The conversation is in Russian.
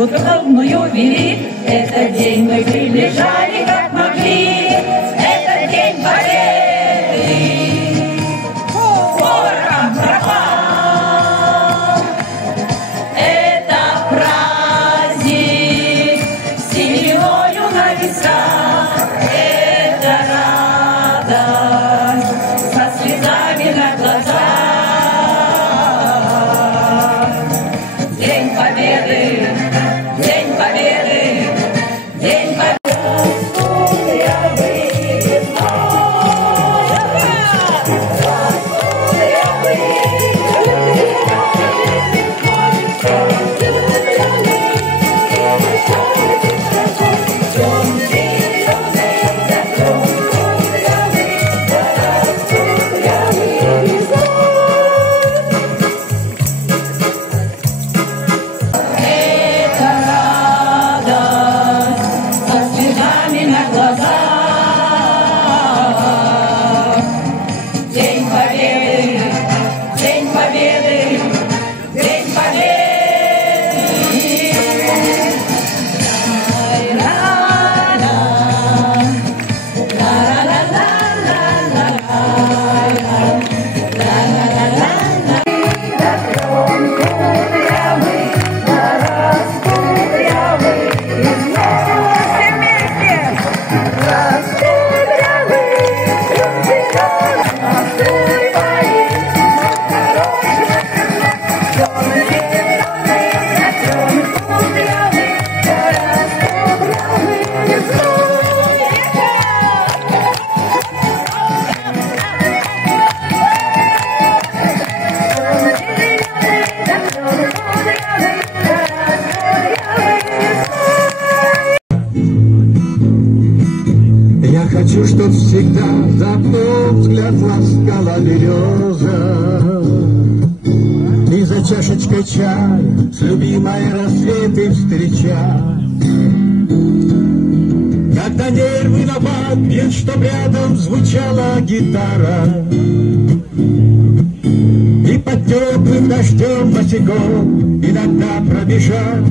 битву трудную вели. Этот день мы прилежали как могли. Этот день победы вором пропал. Это праздник с семьёю на висках. Это радость со слезами на глазах. День победы, день победы, день победы. Хочу, чтоб всегда за окном взгляд ласкала береза, и за чашечкой чая с любимой рассветы встречать. Когда нервы на бат бьют, чтоб рядом звучала гитара, и под теплым дождем босиком иногда пробежать.